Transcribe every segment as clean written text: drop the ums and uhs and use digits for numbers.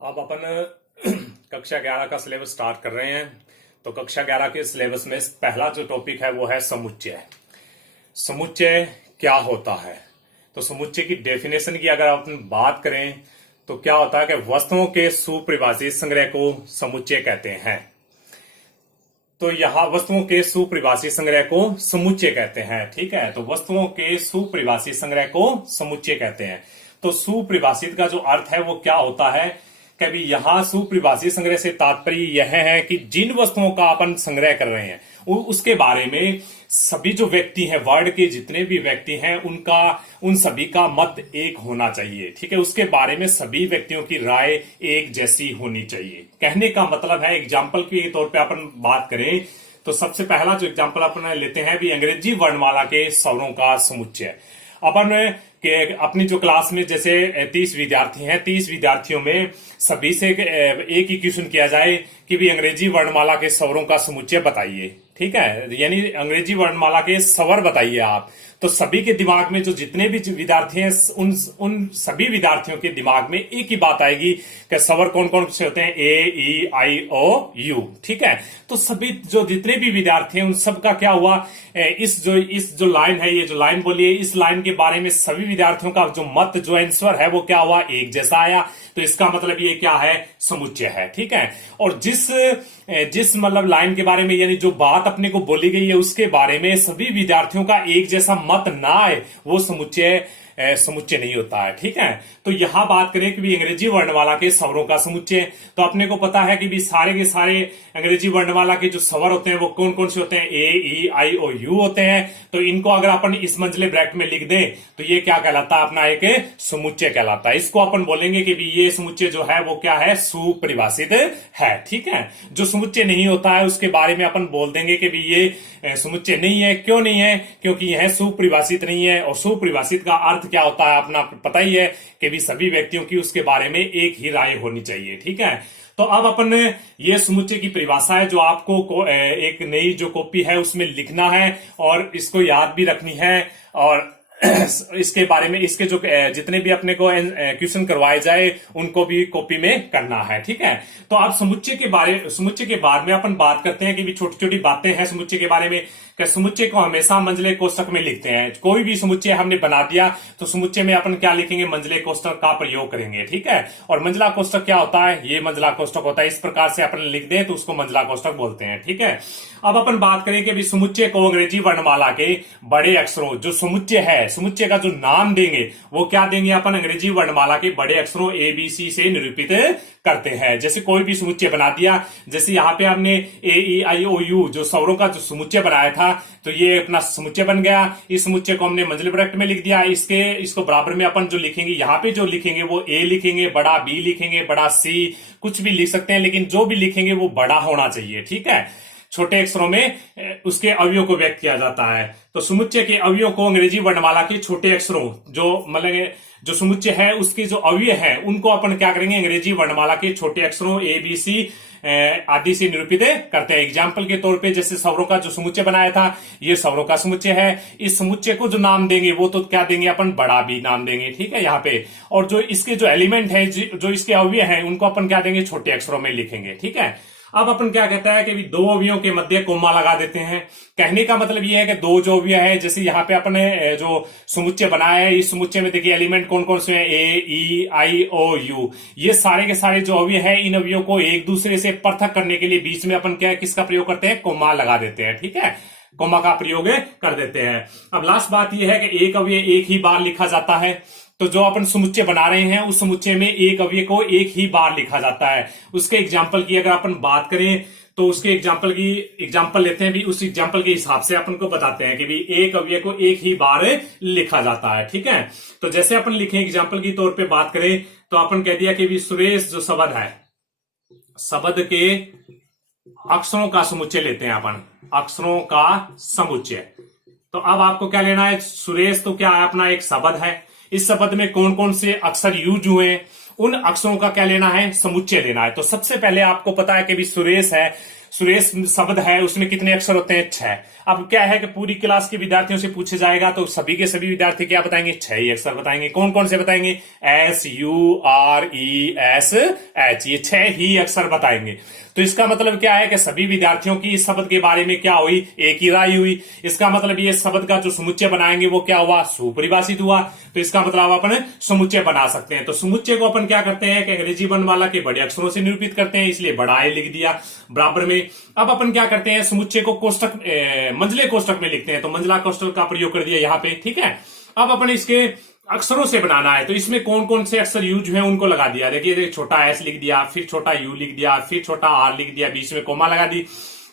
अब अपन कक्षा 11 का सिलेबस स्टार्ट कर रहे हैं। तो कक्षा 11 के सिलेबस में पहला जो टॉपिक है वो है समुच्चय। समुच्चय क्या होता है? तो समुच्चय की डेफिनेशन की अगर अपन बात करें तो क्या होता है कि वस्तुओं के सुपरिभाषित संग्रह को समुच्चय कहते हैं। तो यहाँ वस्तुओं के सुपरिभाषित संग्रह को समुच्चय कहते हैं। ठीक है, तो वस्तुओं के सुपरिभाषित संग्रह को समुच्चय कहते हैं। तो सुपरिभाषित का जो अर्थ है वो क्या होता है कि भी यहाँ सुपरिभाषित संग्रह से तात्पर्य यह है कि जिन वस्तुओं का अपन संग्रह कर रहे हैं उसके बारे में सभी जो व्यक्ति हैं, वर्ल्ड के जितने भी व्यक्ति हैं, उन सभी का मत एक होना चाहिए। ठीक है, उसके बारे में सभी व्यक्तियों की राय एक जैसी होनी चाहिए। कहने का मतलब है, एग्जाम्पल के तौर पे अपन बात करें तो सबसे पहला जो एग्जाम्पल अपन लेते हैं भी अंग्रेजी वर्णमाला के स्वरों का समुच्चय। अपन के अपनी जो क्लास में जैसे 30 विद्यार्थी हैं, 30 विद्यार्थियों में सभी से एक ही क्वेश्चन किया जाए कि भी अंग्रेजी वर्णमाला के स्वरों का समुच्चय बताइए। ठीक है, यानी अंग्रेजी वर्णमाला के स्वर बताइए आप। तो सभी के दिमाग में जो जितने भी विद्यार्थी हैं उन सभी विद्यार्थियों के दिमाग में एक ही बात आएगी कि स्वर कौन कौन से होते हैं, ए ई आई ओ यू। ठीक है, तो सभी जो जितने भी विद्यार्थी हैं उन सब का क्या हुआ, इस जो लाइन है, ये जो लाइन बोली है, इस लाइन के बारे में सभी विद्यार्थियों का जो मत, जो आंसर है वो क्या हुआ, एक जैसा आया। तो इसका मतलब ये क्या है, समुच्चय है। ठीक है, और जिस मतलब लाइन के बारे में, यानी जो बात अपने को बोली गई है उसके बारे में सभी विद्यार्थियों का एक जैसा मत ना आए, वो समुच्चय नहीं होता है। ठीक है, तो यहां बात करें कि भी अंग्रेजी वर्णमाला के स्वरों का समुच्चय, तो अपने को पता है कि भी सारे के सारे अंग्रेजी वर्णमाला के जो स्वर होते हैं वो कौन कौन से होते हैं, ए ई आई ओ यू होते हैं। तो इनको अगर अपन इस मंझले ब्रैकेट में लिख दें तो ये क्या कहलाता है, अपना एक समुच्चय कहलाता है। इसको अपन बोलेंगे कि भी ये समुच्चय जो है वो क्या है, सुपरिभाषित है। ठीक है, जो समुच्चय नहीं होता है उसके बारे में अपन बोल देंगे कि भी ये समुच्चय नहीं है। क्यों नहीं है? क्योंकि यह सुपरिभाषित नहीं है। और सुपरिभाषित का अर्थ क्या होता है अपना पता ही है कि भी सभी व्यक्तियों की उसके बारे में एक ही राय होनी चाहिए। ठीक है, तो अब अपन ये समुच्चय की परिभाषा है जो आपको एक नई जो कॉपी है उसमें लिखना है और इसको याद भी रखनी है। और इसके बारे में इसके जो जितने भी अपने को क्वेश्चन करवाए जाए उनको भी कॉपी में करना है। ठीक है, तो आप समुच्चय के बाद में अपन बात करते हैं कि भी छोटी छोटी बातें हैं समुच्चय के बारे में। कि समुच्चय को हमेशा मंझले कोष्ठक में लिखते हैं। कोई भी समुच्चय हमने बना दिया तो समुच्चय में अपन क्या लिखेंगे, मंझले कोष्ठक का प्रयोग करेंगे। ठीक है, और मंझला कोष्ठक क्या होता है, ये मंझला कोष्ठक होता है। इस प्रकार से अपन लिख दें तो उसको मंझला कोष्ठक बोलते हैं। ठीक है, अब अपन बात करें कि समुच्चय को अंग्रेजी वर्णमाला के बड़े अक्षरों, जो समुच्चय है, समुच्चय का जो नाम देंगे वो क्या देंगे, अपन अंग्रेजी वर्णमाला के बड़े अक्षरों ABC से निरूपित करते हैं। जैसे कोई भी समुच्चय बना दिया, जैसे यहाँ पे हमने ए ई आई ओ यू जो स्वरों का जो समुच्चय बनाया था, तो ये अपना समुच्चय बन गया। इस समुच्चय को हमने मंझले ब्रैकेट में लिख दिया। इसको बराबर में अपन जो लिखेंगे, यहाँ पे जो लिखेंगे वो ए लिखेंगे, बड़ा बी लिखेंगे, बड़ा सी, कुछ भी लिख सकते हैं, लेकिन जो भी लिखेंगे वो बड़ा होना चाहिए। ठीक है, छोटे अक्षरों में उसके अवयव को व्यक्त किया जाता है। तो समुच्चय के अवयव को अंग्रेजी वर्णमाला के छोटे अक्षरों, जो समुच्चय है उसके जो अवयव है उनको अपन क्या करेंगे, अंग्रेजी वर्णमाला के छोटे अक्षरों ABC आदि से निरूपित करते हैं। एग्जाम्पल के तौर पे जैसे स्वरों का जो समुच्चय बनाया था, ये स्वरों का समुच्चय है। इस समुच्चय को जो नाम देंगे वो तो क्या देंगे, अपन बड़ा भी नाम देंगे। ठीक है, यहाँ पे, और जो इसके जो एलिमेंट है, जो इसके अवयव है, उनको अपन क्या देंगे, छोटे अक्षरों में लिखेंगे। ठीक है, अब अपन क्या कहता है कि दो अवयवों के मध्य कोमा लगा देते हैं। कहने का मतलब यह है कि दो जो अवयव है, जैसे यहाँ पे अपने जो समुच्चय बनाया है, इस समुच्चय में देखिए एलिमेंट कौन कौन से हैं, ए ई आई ओ यू, ये सारे के सारे जो अवयव है, इन अवयवों को एक दूसरे से पृथक करने के लिए बीच में अपन क्या किसका प्रयोग करते हैं, कोमा लगा देते हैं। ठीक है, कोमा का प्रयोग कर देते हैं। अब लास्ट बात यह है कि एक अवयव एक ही बार लिखा जाता है। तो जो अपन समुच्चय बना रहे हैं उस समुच्चय में एक अवयव को एक ही बार लिखा जाता है। उसके एग्जाम्पल की अगर अपन बात करें तो उसके एग्जाम्पल लेते हैं भी, उस एग्जाम्पल के हिसाब से अपन को बताते हैं कि भी एक अवयव को एक ही बार लिखा जाता है। ठीक है, तो जैसे अपन लिखें, एग्जाम्पल की तौर पे बात करें तो अपन कह दिया कि भी सुरेश जो शब्द है, शब्द के अक्षरों का समुच्चय लेते हैं अपन, अक्षरों का समुच्चय। तो अब आपको क्या लेना है, सुरेश तो क्या है, अपना एक शब्द है। इस शब्द में कौन कौन से अक्षर यूज हुए, उन अक्षरों का क्या लेना है, समुच्चय लेना है। तो सबसे पहले आपको पता है कि भी सुरेश है, सुरेश शब्द है उसमें कितने अक्षर होते हैं? 6। अब क्या है कि पूरी क्लास के विद्यार्थियों से पूछे जाएगा तो सभी के सभी विद्यार्थी क्या बताएंगे? 6 ही अक्षर बताएंगे। कौन कौन से बताएंगे? SURESH, ये 6 ही अक्षर बताएंगे। तो इसका मतलब क्या है कि सभी विद्यार्थियों की इस शब्द के बारे में क्या हुई? एक ही राय हुई। इसका मतलब ये शब्द का जो समुच्चय बनाएंगे वो क्या हुआ? सुपरिभाषित हुआ। तो इसका मतलब अपन समुच्चय बना सकते हैं। तो समुच्चय को अपन क्या करते हैं कि अंग्रेजी वर्णमाला के बड़े अक्षरों से निरूपित करते हैं, इसलिए बड़ा ए लिख दिया बराबर में। अब अपन क्या करते हैं? समुच्चय को कोष्टक मंझले कोष्टक में लिखते हैं, तो मंझला कोष्टक का प्रयोग कर दिया यहाँ पे, ठीक है। अब अपन इसके अक्षरों से बनाना है, तो इसमें कौन कौन से अक्षर यूज हुए उनको लगा दिया। देखिए छोटा एस लिख दिया, फिर छोटा यू लिख दिया, फिर छोटा आर लिख दिया, बीच में कोमा लगा दी,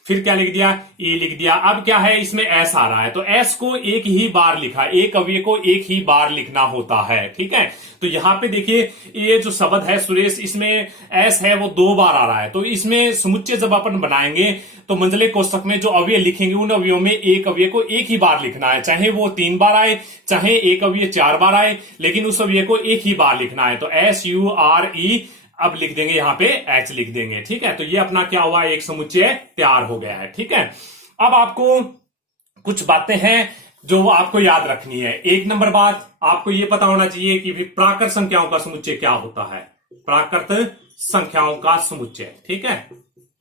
फिर क्या लिख दिया? ए लिख दिया। अब क्या है? इसमें एस आ रहा है, तो एस को एक ही बार लिखा, एक अवयव को एक ही बार लिखना होता है, ठीक है। तो यहां पे देखिए ये जो शब्द है सुरेश, इसमें एस है वो 2 बार आ रहा है। तो इसमें समुच्चय जब अपन बनाएंगे तो मंझले कोष्टक में जो अवयव लिखेंगे उन अवयवों में एक अवयव को एक ही बार लिखना है, चाहे वो 3 बार आए, चाहे एक अवयव 4 बार आए, लेकिन उस अवयव को एक ही बार लिखना है। तो SURE अब लिख देंगे, यहां पे एच लिख देंगे, ठीक है। तो ये अपना क्या हुआ? एक समुच्चय तैयार हो गया है, ठीक है। अब आपको कुछ बातें हैं जो आपको याद रखनी है। 1 नंबर बात आपको ये पता होना चाहिए कि प्राकृत संख्याओं का समुच्चय क्या होता है। प्राकृत संख्याओं का समुच्चय, ठीक है,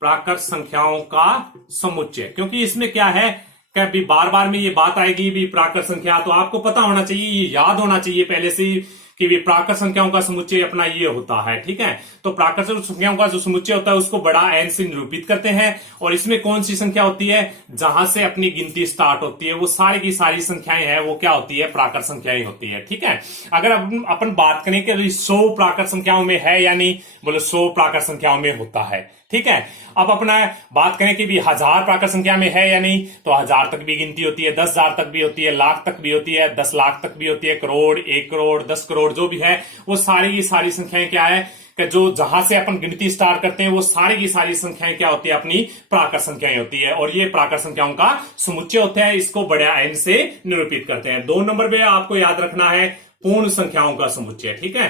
प्राकृत संख्याओं का समुच्चय। क्योंकि इसमें क्या है कि बार बार में ये बात आएगी भी प्राकृत संख्या, तो आपको पता होना चाहिए, ये याद होना चाहिए पहले से कि भी प्राकृत संख्याओं का समुच्चय अपना ये होता है, ठीक है। तो प्राकृत संख्याओं का जो समुच्चय होता है उसको बड़ा एन से निरूपित करते हैं, और इसमें कौन सी संख्या होती है? जहां से अपनी गिनती स्टार्ट होती है वो सारी की सारी संख्याएं हैं वो क्या होती है? प्राकृत संख्याएं होती है, ठीक है। अगर अपन बात करें कि 100 प्राकृत संख्याओं में है या नहीं, बोले 100 प्राकृत संख्याओं में होता है, ठीक है। अब अपना बात करें कि भी 1000 प्राकृत संख्या में है या नहीं, तो 1000 तक भी गिनती होती है, 10,000 तक भी होती है, लाख तक भी होती है, 10 लाख तक भी होती है, करोड़, 1 करोड़, 10 करोड़ जो भी है वो सारी की सारी संख्याएं क्या है कि जो जहां से अपन गिनती स्टार्ट करते हैं वो सारी की सारी संख्याएं क्या होती है? अपनी प्राकृत संख्याएं होती है, और ये प्राकृत संख्याओं का समुच्चय होता है, इसको बड़े एन से निरूपित करते हैं। 2 नंबर पे आपको याद रखना है पूर्ण संख्याओं का समुच्चय, ठीक है,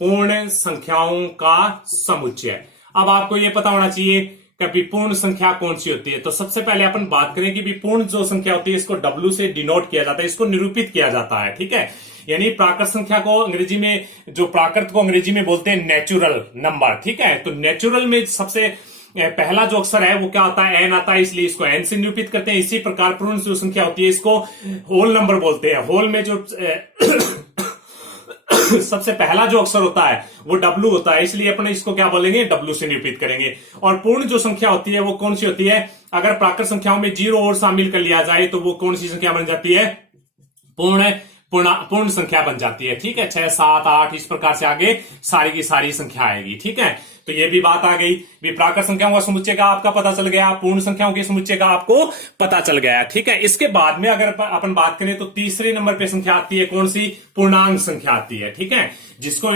पूर्ण संख्याओं का समुच्चय। अब आपको यह पता होना चाहिए कि पूर्ण संख्या कौन सी होती है। तो सबसे पहले अपन बात करें कि पूर्ण जो संख्या होती है इसको W से डिनोट किया जाता है, इसको निरूपित किया जाता है, ठीक है। यानी प्राकृत संख्या को अंग्रेजी में, जो प्राकृत को अंग्रेजी में बोलते हैं नेचुरल नंबर, ठीक है। तो नेचुरल में सबसे पहला जो अक्षर है वो क्या होता है? एन आता है, इसलिए इसको एन से निरूपित करते हैं। इसी प्रकार पूर्ण जो संख्या होती है इसको होल नंबर बोलते हैं। होल में जो सबसे पहला जो अक्षर होता है वो W होता है, इसलिए अपन इसको क्या बोलेंगे? W से निरूपित करेंगे। और पूर्ण जो संख्या होती है वो कौन सी होती है? अगर प्राकृत संख्याओं में 0 और शामिल कर लिया जाए तो वो कौन सी संख्या बन जाती है? पूर्ण संख्या बन जाती है, ठीक है। 6, 7, 8 इस प्रकार से आगे सारी की सारी संख्या आएगी, ठीक है। तो ये भी बात आ गई, भी प्राकृत संख्याओं का समुच्चय का आपका पता चल गया, पूर्ण संख्याओं के समुच्चय का आपको पता चल गया, ठीक है। इसके बाद में अगर अपन बात करें तो तीसरे नंबर पे संख्या आती है कौन सी? पूर्णांक संख्या आती है, ठीक है। जिसको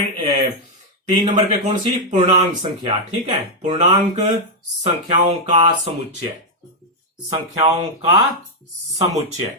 3 नंबर पे कौन सी? पूर्णांक संख्या, ठीक है। पूर्णांक संख्याओं का समुच्चय, संख्याओं का समुच्चय।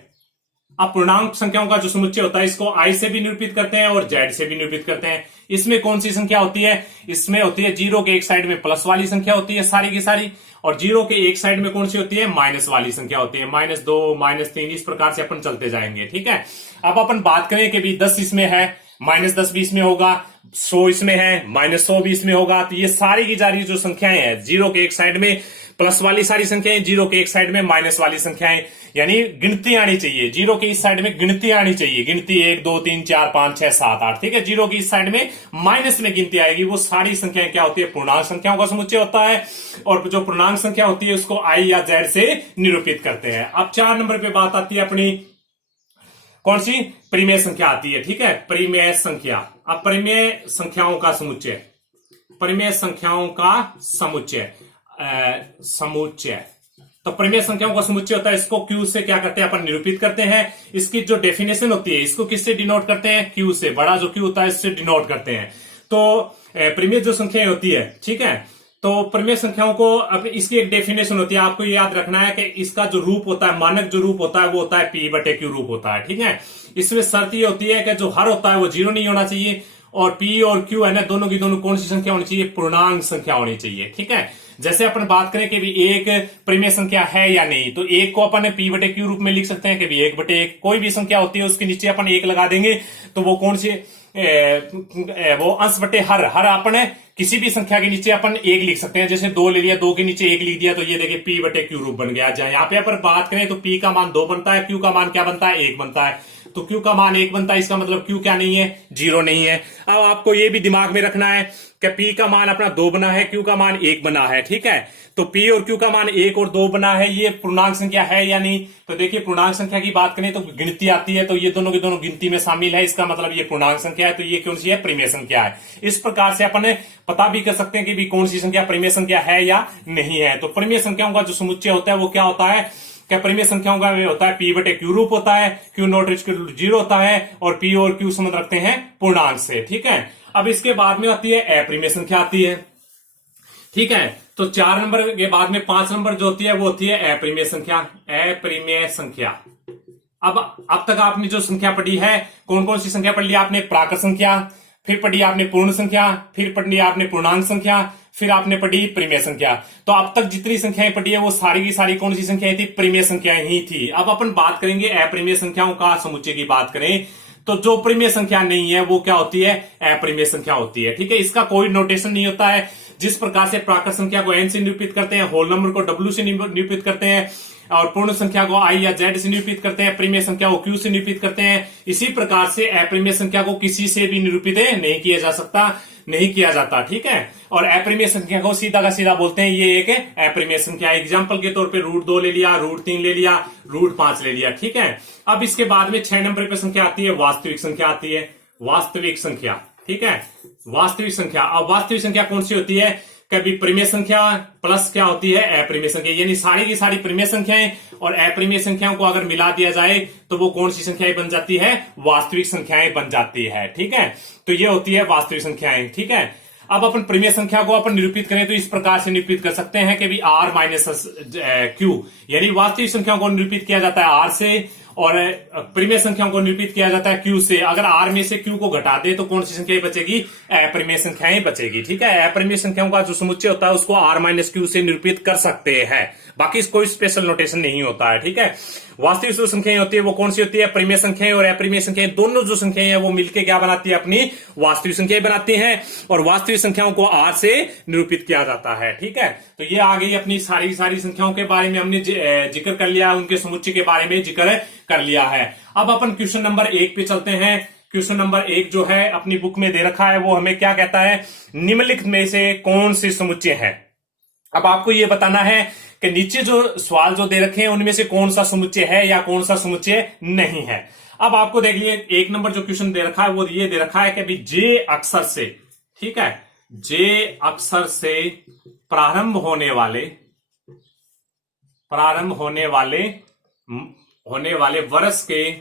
अब पूर्णांक संख्याओं का जो समुच्चय होता है इसको I से भी निरूपित करते हैं और Z से भी निरूपित करते हैं। इसमें कौन सी संख्या होती है? इसमें होती है 0 के एक साइड में प्लस वाली संख्या होती है सारी की सारी, और 0 के एक साइड में कौन सी होती है? माइनस वाली संख्या होती है, -2, -3 इस प्रकार से अपन चलते जाएंगे, ठीक है। अब अपन बात करें कि भी 10 इसमें है, -10 भी इसमें होगा, 100 इसमें है, -100 भी इसमें होगा। तो ये सारी की सारी जो संख्याएं हैं 0 के एक साइड में प्लस वाली सारी संख्याएं, 0 के एक साइड में माइनस वाली संख्याएं, यानी गिनती आनी चाहिए। 0 के इस साइड में गिनती आनी चाहिए, गिनती 1, 2, 3, 4, 5, 6, 7, 8, ठीक है। 0 की इस साइड में माइनस में गिनती आएगी, वो सारी संख्याएं क्या होती है? पूर्णांक संख्याओं का समुच्चय होता है। और जो पूर्णांक संख्या होती है उसको I या Z से निरूपित करते हैं। अब 4 नंबर पे बात आती है अपनी कौन सी? परिमेय संख्या आती है, ठीक है, परिमेय संख्या। अब परिमेय संख्याओं का समुच्चय, परिमेय संख्याओं का समुच्चय, तो परिमेय संख्याओं का समुच्चय होता है, इसको Q से क्या करते हैं? अपन निरूपित करते हैं। इसकी जो डेफिनेशन होती है इसको किससे डिनोट करते हैं? Q से, बड़ा जो Q होता है इससे डिनोट करते हैं। तो परिमेय जो संख्या होती है, ठीक है, तो परिमेय संख्याओं को अब इसकी एक डेफिनेशन होती है, आपको ये याद रखना है कि इसका जो रूप होता है, मानक जो रूप होता है वो होता है P/Q रूप होता है, ठीक है। इसमें शर्त ये होती है कि जो हर होता है वो 0 नहीं होना चाहिए, और P और Q है ना, दोनों की दोनों कौन सी संख्या होनी चाहिए? पूर्णांक संख्या होनी चाहिए। ठीक है, जैसे अपन बात करें कि भी एक परिमेय संख्या है या नहीं, तो एक को अपन P बटे Q रूप में लिख सकते हैं कि भी 1/1 कोई भी संख्या होती है उसके नीचे अपन 1 लगा देंगे तो वो कौन सी वो अंश बटे हर अपन किसी भी संख्या के नीचे अपन 1 लिख सकते हैं। जैसे 2 ले लिया, 2 के नीचे 1 लिख दिया तो ये देखिए P बटे Q रूप बन गया। जहां यहाँ पे अपन बात करें तो P का मान 2 बनता है, Q का मान क्या बनता है? 1 बनता है। तो Q का मान 1 बनता है, इसका मतलब Q क्या नहीं है? 0 नहीं है। अब आपको ये भी दिमाग में रखना है कि P का मान अपना 2 बना है, Q का मान 1 बना है। ठीक है, तो P और Q का मान 1 और 2 बना है, ये पूर्णांक संख्या है या नहीं? तो देखिए पूर्णांक संख्या की बात करें तो गिनती आती है, तो ये दोनों के दोनों गिनती में शामिल है, इसका मतलब ये पूर्णांक संख्या है। तो ये कौन सी है? परिमेय संख्या है। इस प्रकार से अपन पता भी कर सकते हैं कि भी कौन सी संख्या परिमेय संख्या है या नहीं है। तो परिमेय संख्याओं का जो समुच्चय होता है वो क्या होता है? क्या परिमेय संख्याओं का होता है? P बटे Q रूप होता है, Q not is equal to 0 होता है और P और Q संबंध रखते हैं पूर्णांक से। ठीक है, अब इसके बाद में आती है अपरिमेय संख्या आती है। ठीक है, तो 4 नंबर के बाद में 5 नंबर जो होती है वो होती है अपरिमेय संख्या। अपरिमेय संख्या, अब तक आपने जो संख्या पढ़ी है, कौन कौन सी संख्या पढ़ ली आपने? प्राकृत संख्या, फिर पढ़ी आपने पूर्ण संख्या, फिर पढ़ी आपने पूर्णांक संख्या, फिर आपने पढ़ी परिमेय संख्या। तो अब तक जितनी संख्याएं पढ़ी है वो सारी की सारी कौन सी संख्याएं थी? परिमेय संख्याएं ही थी। अब अपन बात करेंगे अपरिमेय संख्याओं का समुच्चय की बात करें तो जो परिमेय संख्या नहीं है वो क्या होती है? अपरिमेय संख्या होती है। ठीक है, इसका कोई नोटेशन नहीं होता है। जिस प्रकार से प्राकृत संख्या को n से निरूपित करते हैं, होल नंबर को w से निरूपित करते हैं और पूर्ण संख्या को i या z से निरूपित करते हैं, परिमेय संख्या को q से निरूपित करते हैं, इसी प्रकार से अपरिमेय संख्या को किसी से भी निरूपित नहीं किया जा सकता, नहीं किया जाता। ठीक है, और अपरिमेय संख्या को सीधा का सीधा बोलते हैं ये एक अपरिमेय संख्या। एग्जांपल के तौर पे √2 ले लिया, √3 ले लिया, √5 ले लिया। ठीक है, अब इसके बाद में 6 नंबर पे संख्या आती है वास्तविक संख्या आती है। वास्तविक संख्या, ठीक है, वास्तविक संख्या। अब वास्तविक संख्या कौन सी होती है? कभी परिमेय संख्या प्लस क्या होती है? अपरिमेय संख्या, यानी सारी की सारी परिमेय संख्याएं और अपरिमेय संख्याओं को अगर मिला दिया जाए तो वो कौन सी संख्याएं बन जाती है? वास्तविक संख्याएं बन जाती है। ठीक है, तो ये होती है वास्तविक संख्याएं। ठीक है, अब अपन परिमेय संख्या को अपन निरूपित करें तो इस प्रकार से निरूपित कर सकते हैं कि भी r माइनस q, यानी वास्तविक संख्याओं को निरूपित किया जाता है r से और परिमेय संख्याओं को निरूपित किया जाता है q से। अगर r में से q को घटा दे तो कौन सी संख्या बचेगी? अपरिमेय संख्याएं बचेगी। ठीक है, अपरिमेय संख्याओं का जो समुच्चय होता है उसको r माइनस q से निरूपित कर सकते हैं, बाकी कोई स्पेशल नोटेशन नहीं होता है। ठीक है, वास्तविक जो संख्याएं होती है वो कौन सी होती है? परिमेय संख्याएं और अपरिमेय संख्याएं दोनों जो संख्याएं हैं वो मिलकर क्या बनाती है? अपनी वास्तविक संख्याएं बनाती हैं और वास्तविक संख्याओं को r से निरूपित किया जाता है। ठीक है, तो ये आ गई अपनी सारी संख्याओं के बारे में हमने जिक्र कर लिया, उनके समुच्चय के बारे में जिक्र कर लिया है। अब अपन क्वेश्चन नंबर 1 पे चलते हैं। क्वेश्चन नंबर 1 जो है अपनी बुक में दे रखा है वो हमें क्या कहता है? निम्नलिखित में से कौन सी समुच्चय है? अब आपको ये बताना है कि नीचे जो सवाल जो दे रखे हैं उनमें से कौन सा समुच्चय है या कौन सा समुच्चय नहीं है। अब आपको देख लिए 1 नंबर जो क्वेश्चन दे रखा है वो ये दे रखा है कि अभी जे अक्षर से, ठीक है, जे अक्षर से प्रारंभ होने वाले वर्ष के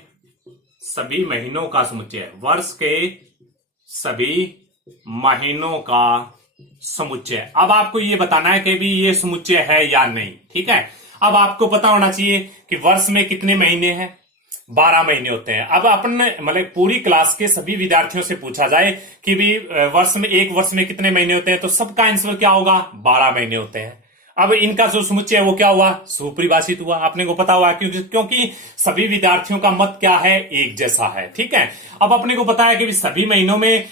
सभी महीनों का समुच्चय है। वर्ष के सभी महीनों का समुच्चय। अब आपको ये बताना है कि भी ये समुच्चय है या नहीं। ठीक है, अब आपको पता होना चाहिए कि वर्ष में कितने महीने हैं? 12 महीने होते हैं। अब अपन मतलब पूरी क्लास के सभी विद्यार्थियों से पूछा जाए कि भी एक वर्ष में कितने महीने होते हैं तो सबका आंसर क्या होगा? 12 महीने होते हैं। अब इनका जो समुच्चय है वो क्या हुआ? सुपरिभाषित हुआ। आपने को पता हुआ क्योंकि सभी विद्यार्थियों का मत क्या है? एक जैसा है। ठीक है, अब अपने को पता है कि सभी महीनों में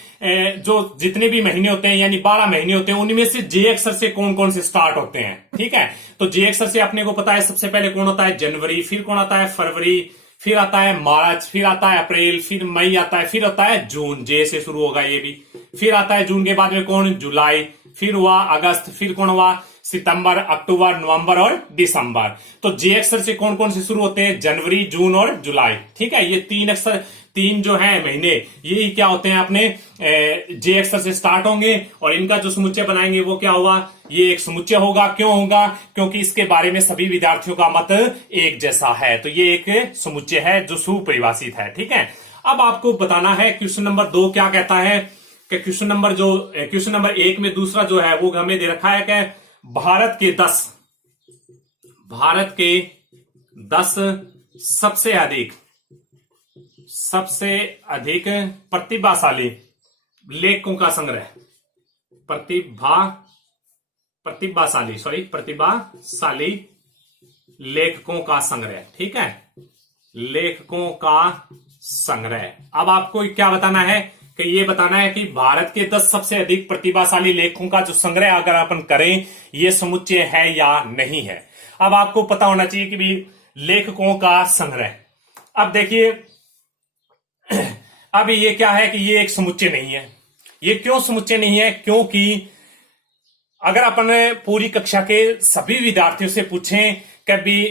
जो जितने भी महीने होते हैं यानी 12 महीने होते हैं उनमें से जे अक्षर से कौन कौन से स्टार्ट होते हैं। ठीक है, तो जे अक्षर से अपने को पता है सबसे पहले कौन होता है? जनवरी, फिर कौन आता है? फरवरी, फिर आता है मार्च, फिर आता है अप्रैल, फिर मई आता है, फिर आता है जून, जे से शुरू होगा ये भी। फिर आता है जून के बाद में कौन? जुलाई, फिर हुआ अगस्त, फिर कौन हुआ? सितंबर, अक्टूबर, नवंबर और दिसंबर। तो जे अक्षर से कौन कौन से शुरू होते हैं? जनवरी, जून और जुलाई। ठीक है, ये तीन जो है महीने ये क्या होते हैं अपने जे अक्षर से स्टार्ट होंगे और इनका जो समुच्चय बनाएंगे वो क्या होगा? ये एक समुच्चय होगा। क्यों होगा? क्योंकि इसके बारे में सभी विद्यार्थियों का मत एक जैसा है, तो ये एक समुच्चय है जो सुपरिभाषित है। ठीक है, अब आपको बताना है क्वेश्चन नंबर 2 क्या कहता है कि क्वेश्चन नंबर 1 में दूसरा जो है वो हमें दे रखा है कि भारत के 10 सबसे अधिक प्रतिभाशाली लेखकों का संग्रह, प्रतिभाशाली लेखकों का संग्रह। ठीक है, लेखकों का संग्रह। अब आपको क्या बताना है कि ये बताना है कि भारत के 10 सबसे अधिक प्रतिभाशाली लेखकों का जो संग्रह अगर अपन करें ये समुच्चय है या नहीं है। अब आपको पता होना चाहिए कि भी लेखकों का संग्रह। अब देखिए, अब ये क्या है कि ये एक समुच्चय नहीं है। ये क्यों समुच्चय नहीं है? क्योंकि अगर अपन पूरी कक्षा के सभी विद्यार्थियों से पूछें कि भी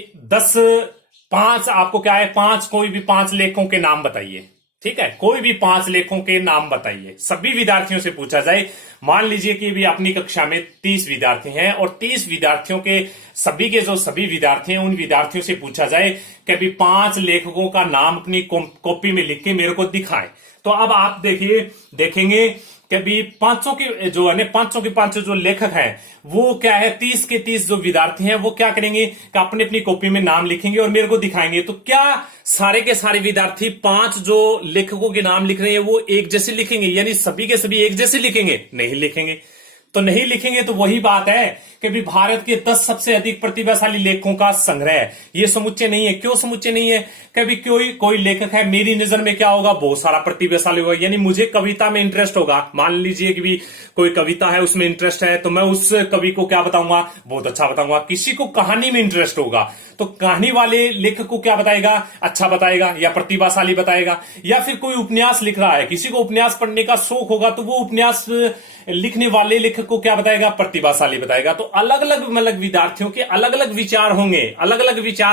5 आपको क्या है, 5 कोई भी 5 लेखकों के नाम बताइए। ठीक है, कोई भी 5 लेखकों के नाम बताइए, सभी विद्यार्थियों से पूछा जाए। मान लीजिए कि भी अपनी कक्षा में 30 विद्यार्थी हैं और 30 विद्यार्थियों के सभी विद्यार्थी हैं, उन विद्यार्थियों से पूछा जाए कि भी 5 लेखकों का नाम अपनी कॉपी में लिख के मेरे को दिखाएं। तो अब आप देखेंगे कि भी 500 के जो है 500 के 500 जो लेखक हैं वो क्या है, 30 के 30 जो विद्यार्थी हैं वो क्या करेंगे कि अपनी अपनी कॉपी में नाम लिखेंगे और मेरे को दिखाएंगे। तो क्या सारे के सारे विद्यार्थी 5 जो लेखकों के नाम लिख रहे हैं वो एक जैसे लिखेंगे, यानी सभी के सभी एक जैसे लिखेंगे? नहीं लिखेंगे। तो नहीं लिखेंगे तो वही बात है कि भी भारत के 10 सबसे अधिक प्रतिभाशाली लेखकों का संग्रह ये समुच्चय नहीं है। क्यों समुच्चय नहीं है? कभी कोई लेखक है, मेरी नजर में क्या होगा, बहुत सारा प्रतिभाशाली होगा। यानी मुझे कविता में इंटरेस्ट होगा, मान लीजिए कि भी कोई कविता है उसमें इंटरेस्ट है तो मैं उस कवि को क्या बताऊंगा, बहुत अच्छा बताऊंगा। किसी को कहानी में इंटरेस्ट होगा तो कहानी वाले लेखक को क्या बताएगा, अच्छा बताएगा या प्रतिभाशाली बताएगा। या फिर कोई उपन्यास लिख रहा है, किसी को उपन्यास पढ़ने का शौक होगा तो वो उपन्यास लिखने वाले लेखक को क्या बताएगा, प्रतिभाशाली बताएगा। तो अलग अलग विद्यार्थियों के अलग अलग विचार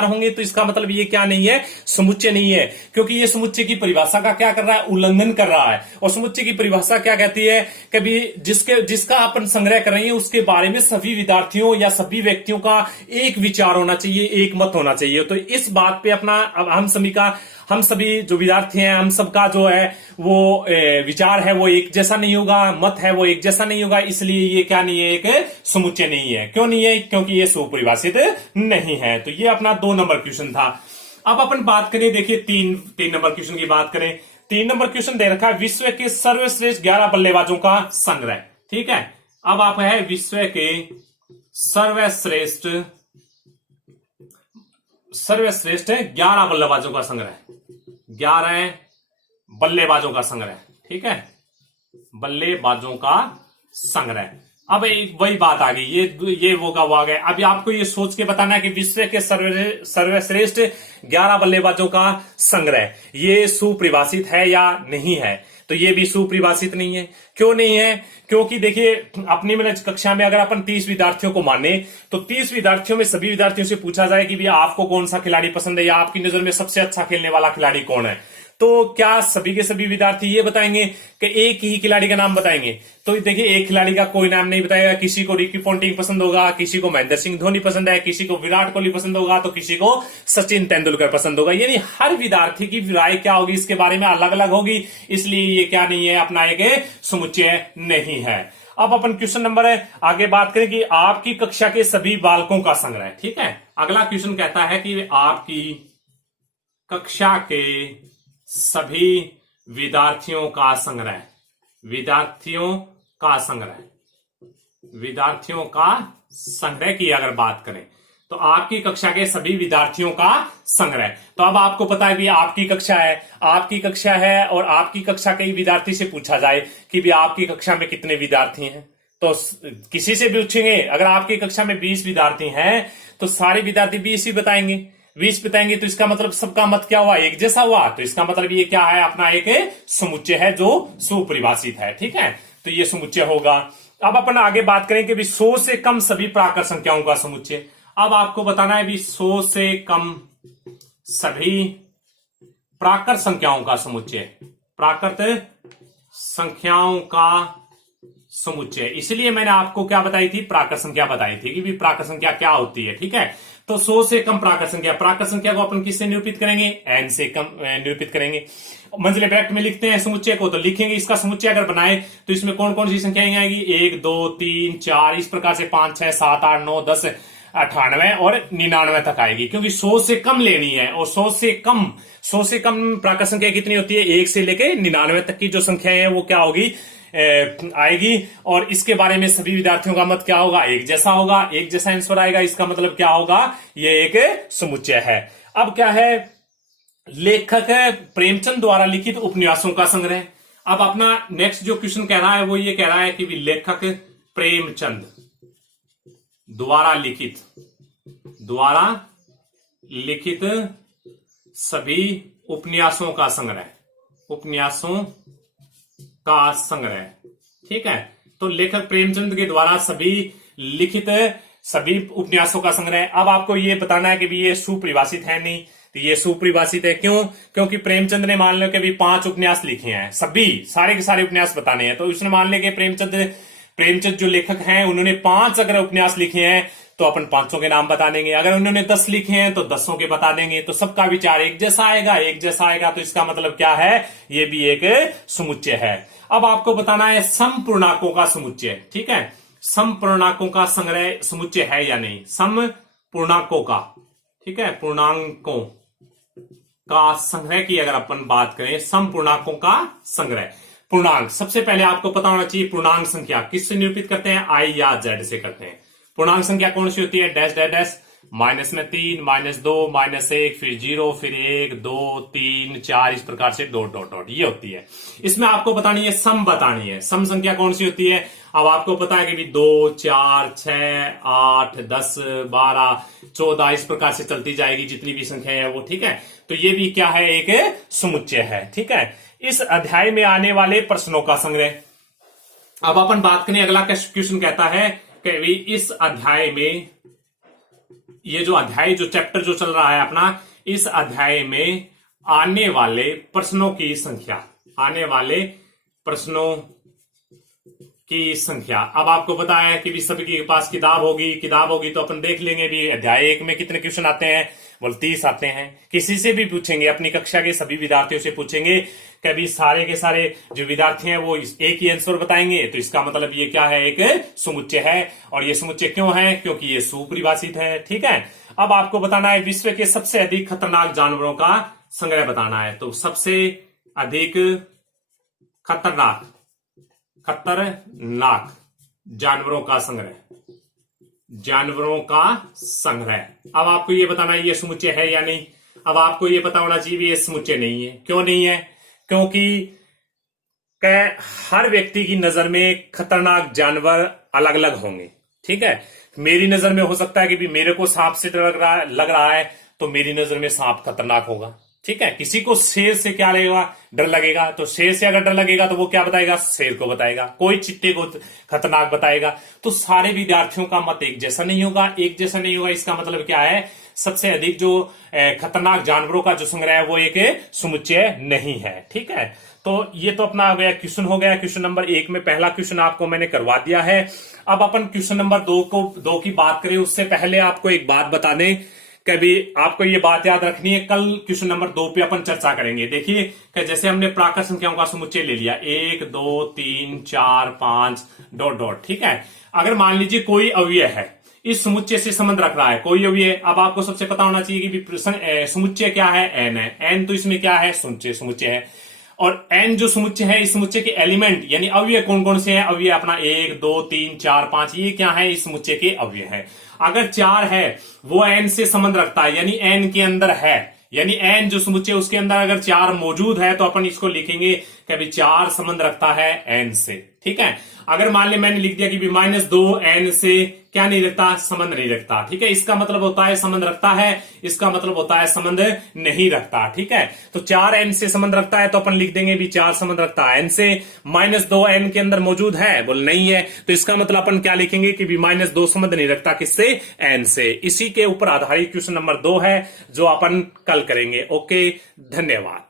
होंगे, तो इसका मतलब ये क्या नहीं है, समुच्चय नहीं है। क्योंकि ये समुच्चय की परिभाषा का क्या कर रहा है, उल्लंघन कर रहा है। और समुच्चय की परिभाषा क्या कहती है कि भी जिसका अपन संग्रह कर रहे हैं उसके बारे में सभी विद्यार्थियों या सभी व्यक्तियों का एक विचार होना चाहिए, एक मत होना चाहिए। तो इस बात पे अपना हम सभी जो विद्यार्थी हैं, हम सबका जो है वो विचार है वो एक जैसा नहीं होगा, मत है वो एक जैसा नहीं होगा। इसलिए ये क्या नहीं है, एक समुच्चय नहीं है। क्यों नहीं है? क्योंकि ये सुपरिभाषित नहीं है। तो ये अपना 2 नंबर क्वेश्चन था। अब अपन बात करें, देखिए 3 नंबर क्वेश्चन की बात करें। 3 नंबर क्वेश्चन दे रखा है विश्व के सर्वश्रेष्ठ 11 बल्लेबाजों का संग्रह। ठीक है, अब आप है विश्व के सर्वश्रेष्ठ 11 बल्लेबाजों का संग्रह, 11 बल्लेबाजों का संग्रह। ठीक है, बल्लेबाजों का संग्रह। अब वही बात आ गई, ये वो आ गया। अभी आपको ये सोच के बताना है कि विश्व के सर्वश्रेष्ठ 11 बल्लेबाजों का संग्रह ये सुपरिभाषित है या नहीं है। तो ये भी सुपरिभाषित नहीं है। क्यों नहीं है? क्योंकि देखिए अपनी कक्षा में अगर अपन 30 विद्यार्थियों को माने तो 30 विद्यार्थियों में सभी विद्यार्थियों से पूछा जाए कि भैया आपको कौन सा खिलाड़ी पसंद है या आपकी नजर में सबसे अच्छा खेलने वाला खिलाड़ी कौन है, तो क्या सभी के सभी विद्यार्थी ये बताएंगे कि एक ही खिलाड़ी का नाम बताएंगे? तो देखिए एक खिलाड़ी का कोई नाम नहीं बताएगा। किसी को रिकी पॉन्टिंग पसंद होगा, किसी को महेंद्र सिंह धोनी पसंद है, किसी को विराट कोहली पसंद होगा, तो किसी को सचिन तेंदुलकर पसंद होगा। यानी हर विद्यार्थी की राय क्या होगी इसके बारे में अलग अलग होगी। इसलिए ये क्या नहीं है, अपना एक समुच्चय नहीं है। अब अपन क्वेश्चन नंबर आगे बात करें कि आपकी कक्षा के सभी बालकों का संग्रह। ठीक है, अगला क्वेश्चन कहता है कि आपकी कक्षा के सभी विद्यार्थियों का संग्रह, विद्यार्थियों का संग्रह की अगर बात करें तो आपकी कक्षा के सभी विद्यार्थियों का संग्रह। तो अब आपको पता है कि आपकी कक्षा है और आपकी कक्षा के विद्यार्थी से पूछा जाए कि भी आपकी कक्षा में कितने विद्यार्थी हैं, तो किसी से भी पूछेंगे अगर आपकी कक्षा में 20 विद्यार्थी हैं तो सारे विद्यार्थी 20 ही बताएंगे, 20 बताएंगे। तो इसका मतलब सबका मत क्या हुआ, एक जैसा हुआ। तो इसका मतलब ये क्या है, अपना एक समुच्चय है जो सुपरिभाषित है। ठीक है, तो ये समुच्चय होगा। अब अपन आगे बात करें कि 100 से कम सभी प्राकृत संख्याओं का समुच्चय। अब आपको बताना है 100 से कम सभी प्राकृत संख्याओं का समुच्चय, प्राकृत संख्याओं का समुच्चय। इसलिए मैंने आपको क्या बताई थी, प्राकृत संख्या बताई थी कि भी प्राकृत संख्या क्या होती है। ठीक है, तो 100 से कम प्राकृत संख्या को अपन किससे निरूपित करेंगे, n से कम निरूपित करेंगे। मंझले ब्रैकेट में लिखते हैं समुच्चय को, तो लिखेंगे इसका समुच्चय अगर बनाए तो इसमें कौन कौन सी संख्याएं आएगी, 1 2 3 4 इस प्रकार से 5 6 7 8 9 10 98 और 99 तक आएगी। क्योंकि 100 से कम लेनी है और 100 से कम प्राकृत संख्या कितनी होती है, 1 से लेके 99 तक की जो संख्या है वो क्या होगी, आएगी और इसके बारे में सभी विद्यार्थियों का मत क्या होगा, एक जैसा होगा, एक जैसा आंसर आएगा। इसका मतलब क्या होगा, ये एक समुच्चय है। अब क्या है, लेखक प्रेमचंद द्वारा लिखित उपन्यासों का संग्रह। अब अपना नेक्स्ट जो क्वेश्चन कह रहा है वो ये कह रहा है कि लेखक प्रेमचंद द्वारा लिखित सभी उपन्यासों का संग्रह, ठीक है। तो लेखक प्रेमचंद के द्वारा लिखित सभी उपन्यासों का संग्रह। अब आपको ये बताना है कि भी ये सुपरिभाषित है नहीं, तो ये सुपरिभाषित है। क्यों? क्योंकि प्रेमचंद ने मान लो कि 5 उपन्यास लिखे हैं, सारे के सारे उपन्यास बताने हैं। तो उसने मान लिया कि प्रेमचंद जो लेखक हैं उन्होंने 5 अगर उपन्यास लिखे हैं तो अपन 5 के नाम बता देंगे। अगर उन्होंने 10 लिखे हैं तो 10 के बता देंगे। तो सबका विचार एक जैसा आएगा। तो इसका मतलब क्या है, ये भी एक समुच्चय है। अब आपको बताना है समपूर्णांकों का समुच्चय, ठीक है। समपूर्णांकों का संग्रह समुच्चय है या नहीं, समपूर्णांकों का, ठीक है, पूर्णांकों का संग्रह की अगर अपन बात करें, समपूर्णांकों का संग्रह। पूर्णांक, सबसे पहले आपको पता होना चाहिए पूर्णांक संख्या किससे निरूपित करते हैं, आई या जेड से करते हैं। पूर्णांक संख्या कौन सी होती है, डैश डैश डैश, माइनस में 3, -2, -1, फिर 0, फिर 1, 2, 3, 4, इस प्रकार से डॉट डॉट डॉट ये होती है। इसमें आपको बतानी है सम बतानी है। सम संख्या कौन सी होती है, अब आपको पता है कि 2, 4, 6, 8, 10, 12, 14 इस प्रकार से चलती जाएगी जितनी भी संख्या है वो, ठीक है। तो ये भी क्या है, एक समुच्चय है, ठीक है। इस अध्याय में आने वाले प्रश्नों का संग्रह। अब अपन बात करें, अगला क्वेश्चन कहता है कि इस अध्याय में, ये जो अध्याय जो चैप्टर जो चल रहा है अपना, इस अध्याय में आने वाले प्रश्नों की संख्या, अब आपको पता है कि भी सभी के पास किताब होगी तो अपन देख लेंगे भी अध्याय 1 में कितने क्वेश्चन आते हैं, बोल 30 आते हैं। किसी से भी पूछेंगे, अपनी कक्षा के सभी विद्यार्थियों से पूछेंगे कभी सारे के सारे जो विद्यार्थी हैं वो एक ही आंसर बताएंगे। तो इसका मतलब ये क्या है, एक समुच्चय है। और ये समुच्चय क्यों है, क्योंकि ये सुपरिभाषित है, ठीक है। अब आपको बताना है विश्व के सबसे अधिक खतरनाक जानवरों का संग्रह बताना है। तो सबसे अधिक खतरनाक जानवरों का संग्रह। अब आपको ये बताना है ये समुच्चय है या नहीं। अब आपको ये पता होना चाहिए ये समुच्चय नहीं है। क्यों नहीं है, क्योंकि हर व्यक्ति की नजर में खतरनाक जानवर अलग अलग होंगे, ठीक है। मेरी नजर में हो सकता है कि भी मेरे को सांप से लग रहा है तो मेरी नजर में सांप खतरनाक होगा, ठीक है। किसी को शेर से क्या लगेगा, डर लगेगा, तो शेर से अगर डर लगेगा तो वो क्या बताएगा, शेर को बताएगा। कोई चिट्टे को खतरनाक बताएगा। तो सारे विद्यार्थियों का मत एक जैसा नहीं होगा। इसका मतलब क्या है, सबसे अधिक जो खतरनाक जानवरों का जो संग्रह है वो एक समुच्चय नहीं है, ठीक है। तो ये तो अपना हो गया क्वेश्चन नंबर 1 में पहला क्वेश्चन आपको मैंने करवा दिया है। अब अपन क्वेश्चन नंबर 2 की बात करें उससे पहले आपको एक बात बता दें, कभी आपको ये बात याद रखनी है, कल क्वेश्चन नंबर 2 पे अपन चर्चा करेंगे। देखिए कि जैसे हमने प्राकृत संख्याओं का समुच्चय ले लिया 1, 2, 3, 4, 5 डॉट डॉट, ठीक है। अगर मान लीजिए कोई अव्यय है, इस समुच्चय से संबंध रख रहा है कोई अव्यय, अब आपको सबसे पता होना चाहिए कि समुच्चय क्या है, एन है। एन तो इसमें क्या है, समुच्चय है। और एन जो समुच्चय है, इस समुच्चय के एलिमेंट यानी अव्यय कौन कौन से हैं, अव्यय अपना 1, 2, 3, 4, 5 ये क्या है, इस समुच्चय के अव्यय है। अगर 4 है वो एन से संबंध रखता है, यानी एन के अंदर है, यानी एन जो समुच्चय उसके अंदर अगर 4 मौजूद है तो अपन इसको लिखेंगे कि अभी 4 संबंध रखता है एन से, ठीक है। अगर मान ले मैंने लिख दिया कि -2 एन से क्या नहीं रखता, संबंध नहीं रखता, ठीक है। इसका मतलब होता है संबंध रखता है, इसका मतलब होता है संबंध नहीं रखता, ठीक है। तो 4 एन से संबंध रखता है तो अपन लिख देंगे भी 4 संबंध रखता है एन से। -2 एन के अंदर मौजूद है, बोल नहीं है, तो इसका मतलब अपन क्या लिखेंगे कि भी -2 संबंध नहीं रखता किससे, एन से। इसी के ऊपर आधारित क्वेश्चन नंबर 2 है जो अपन कल करेंगे। ओके, धन्यवाद।